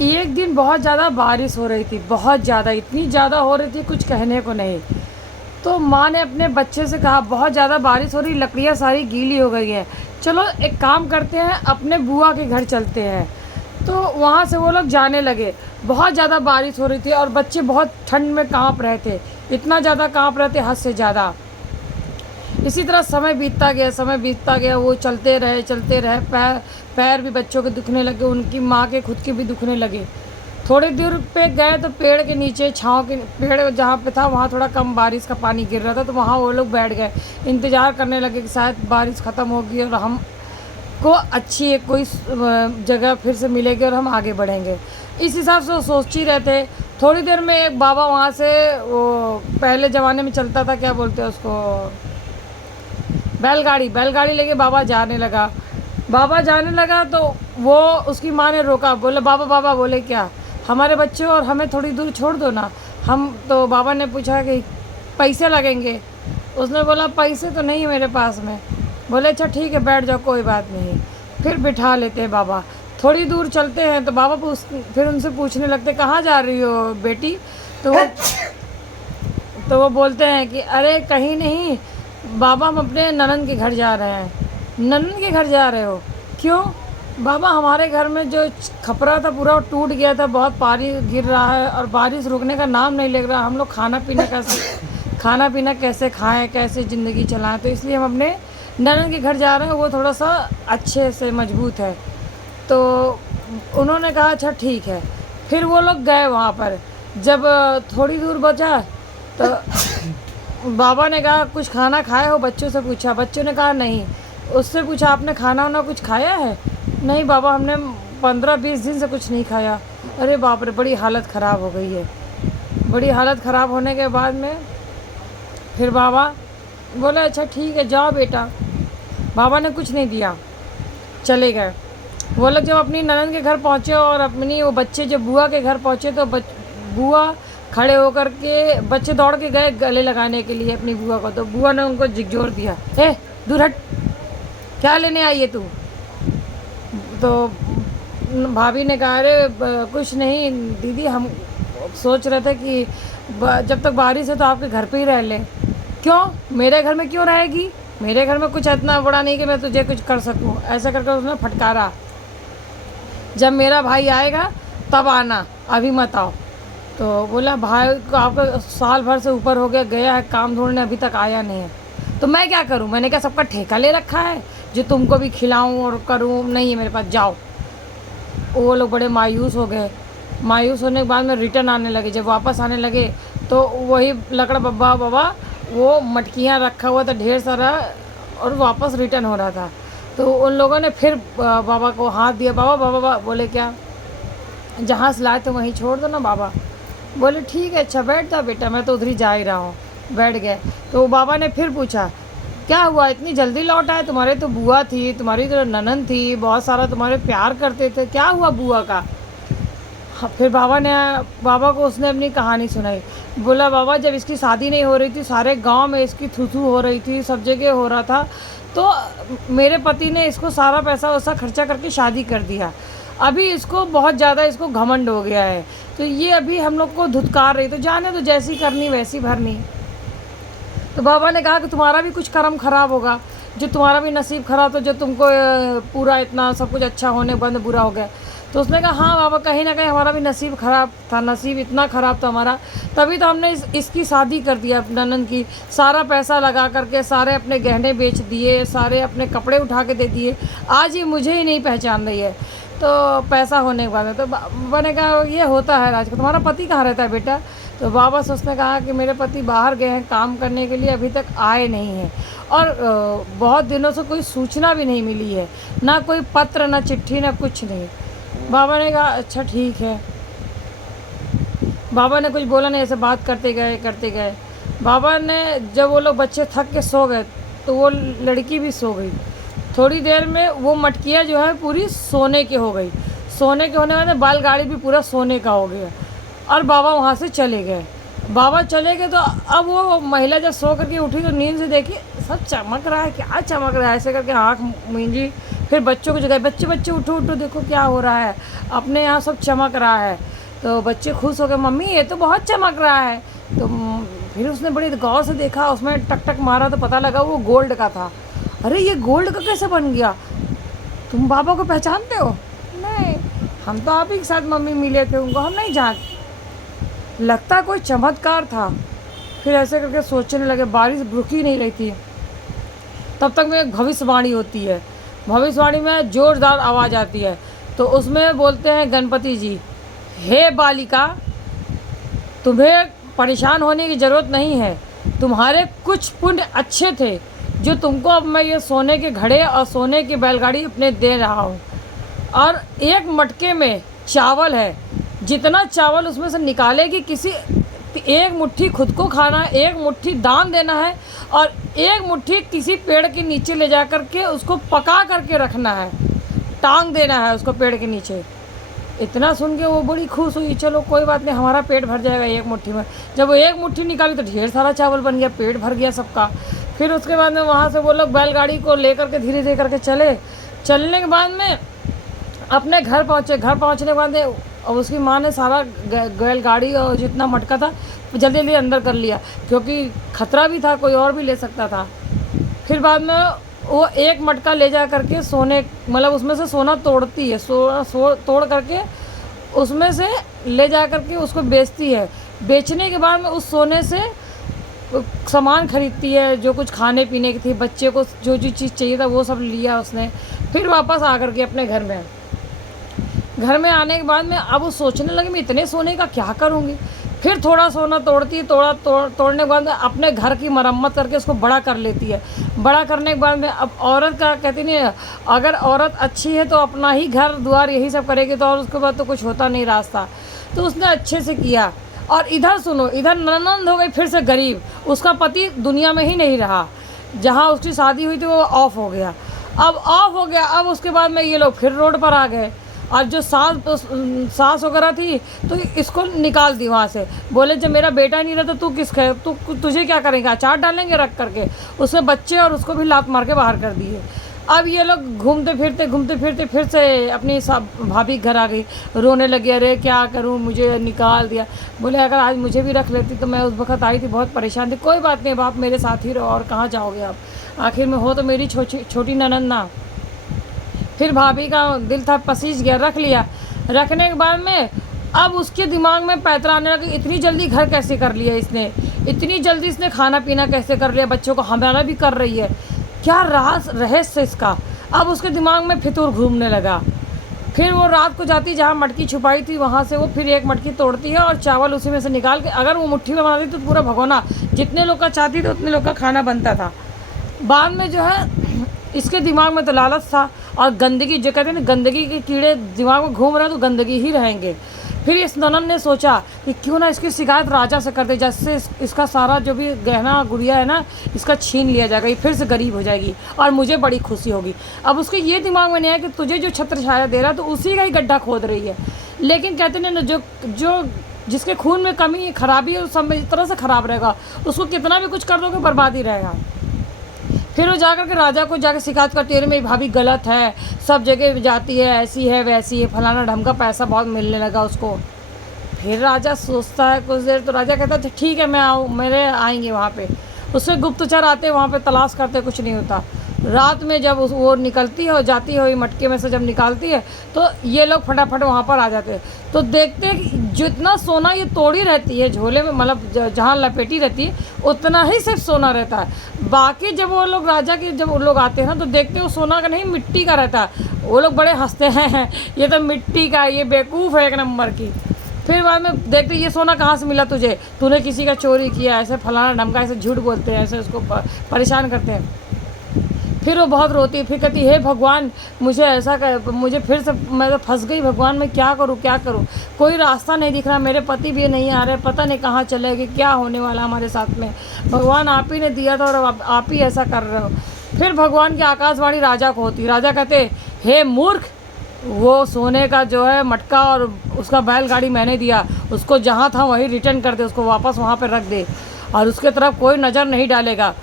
एक दिन बहुत ज़्यादा बारिश हो रही थी, बहुत ज़्यादा, इतनी ज़्यादा हो रही थी कुछ कहने को नहीं। तो माँ ने अपने बच्चे से कहा बहुत ज़्यादा बारिश हो रही, लकड़ियाँ सारी गीली हो गई हैं, चलो एक काम करते हैं, अपने बुआ के घर चलते हैं। तो वहाँ से वो लोग जाने लगे। बहुत ज़्यादा बारिश हो रही थी और बच्चे बहुत ठंड में काँप रहे थे, इतना ज़्यादा काँप रहे थे हद से ज़्यादा। इसी तरह समय बीतता गया, समय बीतता गया, वो चलते रहे, पैर पैर भी बच्चों के दुखने लगे, उनकी माँ के खुद के भी दुखने लगे। थोड़ी दूर पे गए तो पेड़ के नीचे छाँव के पेड़ जहाँ पे था वहाँ थोड़ा कम बारिश का पानी गिर रहा था, तो वहाँ वो लोग बैठ गए, इंतज़ार करने लगे कि शायद बारिश ख़त्म होगी और हम को अच्छी एक कोई जगह फिर से मिलेगी और हम आगे बढ़ेंगे। इस हिसाब से वो सोच ही रहे थे। थोड़ी देर में एक बाबा वहाँ से, वो पहले ज़माने में चलता था, क्या बोलते हैं उसको, बैलगाड़ी लेके बाबा जाने लगा। बाबा जाने लगा तो वो उसकी माँ ने रोका, बोले बाबा बाबा, बोले क्या, हमारे बच्चे और हमें थोड़ी दूर छोड़ दो ना। हम तो बाबा ने पूछा कि पैसे लगेंगे। उसने बोला पैसे तो नहीं है मेरे पास में। बोले अच्छा ठीक है बैठ जाओ, कोई बात नहीं। फिर बिठा लेते हैं बाबा। थोड़ी दूर चलते हैं तो बाबा फिर उनसे पूछने लगते कहाँ जा रही हो बेटी। तो वो बोलते हैं कि अरे कहीं नहीं बाबा, हम अपने ननद के घर जा रहे हैं। ननद के घर जा रहे हो, क्यों? बाबा हमारे घर में जो खपरा था पूरा टूट गया था, बहुत पानी गिर रहा है और बारिश रुकने का नाम नहीं ले रहा, हम लोग खाना पीना कैसे खाएं, कैसे ज़िंदगी चलाएं, तो इसलिए हम अपने ननद के घर जा रहे हैं, वो थोड़ा सा अच्छे से मजबूत है। तो उन्होंने कहा अच्छा ठीक है। फिर वो लोग गए वहाँ पर। जब थोड़ी दूर बचा तो बाबा ने कहा कुछ खाना खाए हो, बच्चों से पूछा, बच्चों ने कहा नहीं। उससे पूछा आपने खाना वाना कुछ खाया है? नहीं बाबा, हमने 15-20 दिन से कुछ नहीं खाया। अरे बाप रे, बड़ी हालत ख़राब हो गई है। बड़ी हालत ख़राब होने के बाद में फिर बाबा बोला अच्छा ठीक है जाओ बेटा। बाबा ने कुछ नहीं दिया, चले गए। वो लोग जब अपनी ननद के घर पहुँचे और अपनी वो बच्चे जब बुआ के घर पहुँचे तो बुआ खड़े होकर के, बच्चे दौड़ के गए गले लगाने के लिए अपनी बुआ को, तो बुआ ने उनको झिकझोर दिया, ए दूर हट, क्या लेने आई है तू? तो भाभी ने कहा अरे कुछ नहीं दीदी, हम सोच रहे थे कि जब तक बारिश है तो आपके घर पे ही रह लें। क्यों मेरे घर में क्यों रहेगी? मेरे घर में कुछ इतना बड़ा नहीं कि मैं तुझे कुछ कर सकूं। ऐसा करके उसने फटकारा, जब मेरा भाई आएगा तब आना, अभी मत आओ। तो बोला भाई को आपका साल भर से ऊपर हो गया है काम ढूंढने, अभी तक आया नहीं है। तो मैं क्या करूं? मैंने क्या सबका ठेका ले रखा है जो तुमको भी खिलाऊं और करूं? नहीं है मेरे पास, जाओ। वो लोग बड़े मायूस हो गए। मायूस होने के बाद में रिटर्न आने लगे। जब वापस आने लगे तो वही लकड़ा बाबा वो मटकियाँ रखा हुआ था ढेर सारा और वापस रिटर्न हो रहा था। तो उन लोगों ने फिर बाबा को हाथ दिया। बाबा बोले क्या, जहाँ से लाए थे वहीं छोड़ दो ना बाबा। बोले ठीक है अच्छा बैठ जा बेटा, मैं तो उधर ही जा ही रहा हूँ। बैठ गए। तो बाबा ने फिर पूछा क्या हुआ, इतनी जल्दी लौट आए? तुम्हारे तो बुआ थी, तुम्हारी तो ननद थी, बहुत सारा तुम्हारे प्यार करते थे, क्या हुआ बुआ का? हाँ, फिर बाबा को उसने अपनी कहानी सुनाई। बोला बाबा जब इसकी शादी नहीं हो रही थी, सारे गांव में इसकी थू हो रही थी, सब जगह हो रहा था, तो मेरे पति ने इसको सारा पैसा वैसा खर्चा करके शादी कर दिया। अभी इसको बहुत ज़्यादा इसको घमंड हो गया है, तो ये अभी हम लोग को धुतकार रही, तो जाने तो जैसी करनी वैसी भरनी। तो बाबा ने कहा कि तुम्हारा भी कुछ कर्म खराब होगा, जो तुम्हारा भी नसीब खराब, तो जो तुमको पूरा इतना सब कुछ अच्छा होने बंद बुरा हो गया। तो उसने कहा हाँ बाबा, कहीं ना कहीं हमारा भी नसीब ख़राब था, नसीब इतना ख़राब था हमारा, तभी तो हमने इसकी शादी कर दिया ननद की। सारा पैसा लगा करके सारे अपने गहने बेच दिए, सारे अपने कपड़े उठा के दे दिए, आज ये मुझे ही नहीं पहचान रही है। तो पैसा होने के बाद में तो बाबा ने कहा ये होता है राज का, तुम्हारा पति कहाँ रहता है बेटा? तो वापस उसने कहा कि मेरे पति बाहर गए हैं काम करने के लिए, अभी तक आए नहीं हैं और बहुत दिनों से कोई सूचना भी नहीं मिली है, ना कोई पत्र, ना चिट्ठी, ना कुछ नहीं। बाबा ने कहा अच्छा ठीक है। बाबा ने कुछ बोला नहीं, ऐसे बात करते गए। बाबा ने जब वो लोग बच्चे थक के सो गए तो वो लड़की भी सो गई। थोड़ी देर में वो मटकियाँ जो है पूरी सोने की हो गई। सोने के होने वाले बैलगाड़ी भी पूरा सोने का हो गया और बाबा वहाँ से चले गए। बाबा चले गए तो अब वो महिला जब सो करके उठी तो नींद से देखी सब चमक रहा है, क्या चमक रहा है, ऐसे करके आँख मूंजी। फिर बच्चों को जगाई, बच्चे उठो देखो क्या हो रहा है। अपने यहाँ सब चमक रहा है। तो बच्चे खुश हो गए, मम्मी ये तो बहुत चमक रहा है। तो फिर उसने बड़ी गौर से देखा, उसमें टक टक मारा तो पता लगा वो गोल्ड का था। अरे ये गोल्ड का कैसे बन गया? तुम बाबा को पहचानते हो? नहीं, हम तो आप ही के साथ मम्मी मिले थे, उनको हम नहीं जान, लगता कोई चमत्कार था। फिर ऐसे करके सोचने लगे, बारिश रुकी नहीं रही थी। तब तक में एक भविष्यवाणी होती है, भविष्यवाणी में ज़ोरदार आवाज़ आती है। तो उसमें बोलते हैं गणपति जी, हे बालिका, तुम्हें परेशान होने की ज़रूरत नहीं है। तुम्हारे कुछ पुण्य अच्छे थे जो तुमको अब मैं ये सोने के घड़े और सोने की बैलगाड़ी अपने दे रहा हूँ। और एक मटके में चावल है, जितना चावल उसमें से निकालेगी, किसी एक मुट्ठी खुद को खाना है, एक मुट्ठी दान देना है, और एक मुट्ठी किसी पेड़ के नीचे ले जा कर के उसको पका करके रखना है, टांग देना है उसको पेड़ के नीचे। इतना सुन के वो बड़ी खुश हुई, चलो कोई बात नहीं, हमारा पेट भर जाएगा एक मुट्ठी में। जब वो एक मुट्ठी निकाली तो ढेर सारा चावल बन गया, पेट भर गया सबका। फिर उसके बाद में वहाँ से वो लोग बैलगाड़ी को ले करके धीरे धीरे करके चलने के बाद में अपने घर पहुँचे। घर पहुँचने के बाद में उसकी माँ ने सारा बैलगाड़ी और जितना मटका था जल्दी जल्दी अंदर कर लिया, क्योंकि खतरा भी था, कोई और भी ले सकता था। फिर बाद में वो एक मटका ले जा करके सोने, मतलब उसमें से सोना तोड़ती है, तोड़ करके उसमें से ले जा करके उसको बेचती है। बेचने के बाद में उस सोने से सामान खरीदती है, जो कुछ खाने पीने की थी, बच्चे को जो जो चीज़ चाहिए था वो सब लिया उसने। फिर वापस आ करके अपने घर में आने के बाद में अब वो सोचने लगी, मैं इतने सोने का क्या करूँगी। फिर थोड़ा सोना तोड़ती, तोड़ने के बाद में अपने घर की मरम्मत करके उसको बड़ा कर लेती है। बड़ा करने के बाद में अब औरत का कहती नहीं, अगर औरत अच्छी है तो अपना ही घर द्वार यही सब करेगी, तो और उसके बाद तो कुछ होता नहीं रास्ता। तो उसने अच्छे से किया। और इधर सुनो, इधर ननंद हो गई फिर से गरीब, उसका पति दुनिया में ही नहीं रहा, जहाँ उसकी शादी हुई थी वो ऑफ हो गया। अब उसके बाद में ये लोग फिर रोड पर आ गए। और जो सास वगैरह थी तो इसको निकाल दी वहाँ से। बोले जब मेरा बेटा नहीं रहा तो तुझे क्या करेंगे, अचार डालेंगे रख करके। उसमें बच्चे और उसको भी लात मार के बाहर कर दिए। अब ये लोग घूमते फिरते फिर से अपनी भाभी घर आ गई, रोने लगी, अरे क्या करूँ, मुझे निकाल दिया। बोले अगर आज मुझे भी रख लेती तो मैं उस वक्त आई थी, बहुत परेशान थी। कोई बात नहीं, बाप मेरे साथ ही रहो, और कहाँ जाओगे आप, आखिर में हो तो मेरी छोटी ननंद ना। फिर भाभी का दिल था, पसीज गया, रख लिया। रखने के बाद में अब उसके दिमाग में पैतरा आने लगा, इतनी जल्दी घर कैसे कर लिया इसने, इतनी जल्दी इसने खाना पीना कैसे कर लिया, बच्चों को हमारा भी कर रही है, क्या राज रहस्य इसका। अब उसके दिमाग में फितूर घूमने लगा। फिर वो रात को जाती जहाँ मटकी छुपाई थी वहाँ से वो फिर एक मटकी तोड़ती है और चावल उसी में से निकाल के, अगर वो मुट्ठी में बनाती तो पूरा भगोना, जितने लोग का चाहती थी उतने लोग का खाना बनता था। बाद में जो है इसके दिमाग में तो लालच था, और गंदगी, जो कहते हैं ना गंदगी के कीड़े दिमाग में घूम रहे हैं तो गंदगी ही रहेंगे। फिर इस ननन ने सोचा कि क्यों ना इसकी शिकायत राजा से कर दे, जिससे इसका सारा जो भी गहना गुड़िया है ना इसका छीन लिया जाएगा, ये फिर से गरीब हो जाएगी और मुझे बड़ी खुशी होगी। अब उसके ये दिमाग में नहीं आया कि तुझे जो छत्र छाया दे रहा है तो उसी का ही गड्ढा खोद रही है। लेकिन कहते हैं ना जो जिसके खून में कमी खराबी है उस सब में इस तरह से ख़राब रहेगा, उसको कितना भी कुछ कर दोगे बर्बाद ही रहेगा। फिर वो जाकर के राजा को जाकर शिकायत करती है, मेरी भाभी गलत है, सब जगह जाती है, ऐसी है वैसी है, फलाना ढंग का, पैसा बहुत मिलने लगा उसको। फिर राजा सोचता है कुछ देर, तो राजा कहता है ठीक है मैं आऊँ, मेरे आएंगे वहाँ पे। उससे गुप्तचर आते वहाँ पे, तलाश करते, कुछ नहीं होता। रात में जब वो निकलती है और जाती है, वही मटके में से जब निकालती है तो ये लोग फटाफट वहाँ पर आ जाते हैं। तो देखते हैं कि जितना सोना ये तोड़ी रहती है झोले में, मतलब जहाँ लपेटी रहती है उतना ही सिर्फ सोना रहता है। बाकी जब वो लोग राजा के जब वो लोग आते हैं ना तो देखते हैं वो सोना का नहीं, मिट्टी का रहता है। वो लोग बड़े हंसते हैं ये तो मिट्टी का, ये बेवकूफ़ है एक नंबर की। फिर बाद में देखते ये सोना कहाँ से मिला तुझे, तूने किसी का चोरी किया, ऐसे फलाना ढमका, ऐसे झूठ बोलते हैं, ऐसे उसको परेशान करते हैं। फिर वो बहुत रोती है, फिर कहती हे भगवान मुझे ऐसा मुझे फिर से, मैं तो फंस गई भगवान, मैं क्या करूँ, कोई रास्ता नहीं दिख रहा, मेरे पति भी नहीं आ रहे, पता नहीं कहाँ चले गए, क्या होने वाला हमारे साथ में, भगवान आप ही ने दिया था और आप ही ऐसा कर रहे हो। फिर भगवान की आकाशवाणी राजा को होती, राजा कहते हे मूर्ख, वो सोने का जो है मटका और उसका बैलगाड़ी मैंने दिया, उसको जहाँ था वहीं रिटर्न कर दे, उसको वापस वहाँ पर रख दे, और उसके तरफ कोई नज़र नहीं डालेगा,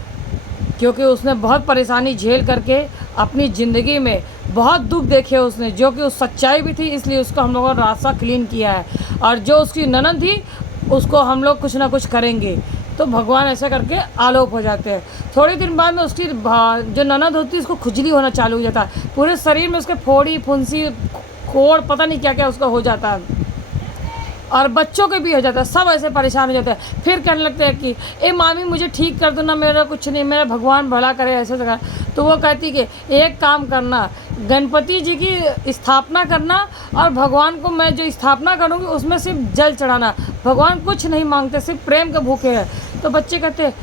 क्योंकि उसने बहुत परेशानी झेल करके अपनी ज़िंदगी में बहुत दुख देखे उसने, जो कि उस सच्चाई भी थी, इसलिए उसको हम लोगों ने रास्ता क्लीन किया है। और जो उसकी ननद थी उसको हम लोग कुछ ना कुछ करेंगे। तो भगवान ऐसा करके आलोप हो जाते हैं। थोड़े दिन बाद में उसकी जो ननद होती है उसको खुजली होना चालू हो जाता है, पूरे शरीर में उसके फोड़ी फुंसी कोड़ पता नहीं क्या क्या उसका हो जाता है, और बच्चों के भी हो जाता है। सब ऐसे परेशान हो जाते हैं। फिर कहने लगते हैं कि ए मामी मुझे ठीक कर दो ना, मेरा कुछ नहीं, मेरा भगवान भला करे, ऐसे ऐसा। तो वो कहती कि एक काम करना, गणपति जी की स्थापना करना, और भगवान को मैं जो स्थापना करूँगी उसमें सिर्फ जल चढ़ाना, भगवान कुछ नहीं मांगते, सिर्फ प्रेम के भूखे हैं। तो बच्चे कहते हैं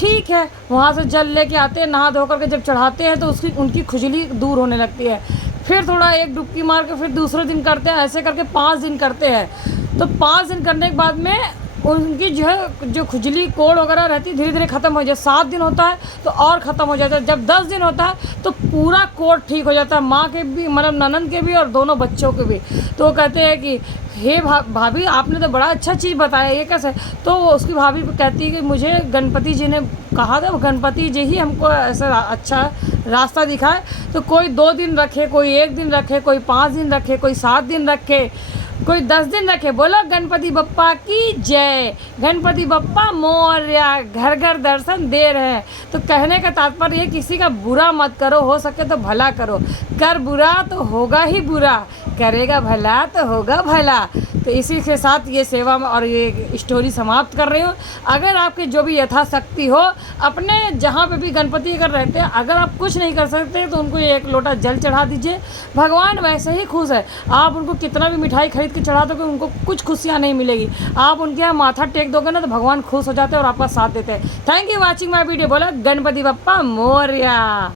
ठीक है। वहाँ से जल लेके आते हैं, नहा धो करके जब चढ़ाते हैं तो उसकी उनकी खुजली दूर होने लगती है। फिर थोड़ा एक डुबकी मार के फिर दूसरे दिन करते हैं, ऐसे करके 5 दिन करते हैं। तो 5 दिन करने के बाद में उनकी जो है जो खुजली कोड़ वगैरह रहती है धीरे धीरे ख़त्म हो जाए। 7 दिन होता है तो और ख़त्म हो जाता है। जब 10 दिन होता है तो पूरा कोड़ ठीक हो जाता है, माँ के भी, मतलब ननद के भी और दोनों बच्चों के भी। तो वो कहते हैं कि हे भाभी आपने तो बड़ा अच्छा चीज़ बताया, ये कैसे? तो उसकी भाभी कहती है कि मुझे गणपति जी ने कहा था, गणपति जी ही हमको ऐसा अच्छा रास्ता दिखाए। तो कोई 2 दिन रखे, कोई 1 दिन रखे, कोई 5 दिन रखे, कोई 7 दिन रखे, कोई 10 दिन रखे। बोलो गणपति बप्पा की जय, गणपति बप्पा मोरया, घर घर दर्शन दे रहे हैं। तो कहने का तात्पर्य ये, किसी का बुरा मत करो, हो सके तो भला करो। कर बुरा तो होगा ही बुरा, करेगा भला तो होगा भला। तो इसी के साथ ये सेवा और ये स्टोरी समाप्त कर रही हूँ। अगर आपकी जो भी यथाशक्ति हो, अपने जहाँ पे भी गणपति अगर रहते हैं, अगर आप कुछ नहीं कर सकते तो उनको 1 लोटा जल चढ़ा दीजिए, भगवान वैसे ही खुश है। आप उनको कितना भी मिठाई खरीद के चढ़ा दोगे, उनको कुछ खुशियाँ नहीं मिलेगी। आप उनके यहाँ माथा टेक दोगे ना तो भगवान खुश हो जाते हैं और आपका साथ देते हैं। Thank you watching my video. बोला गणपति बप्पा मोरया।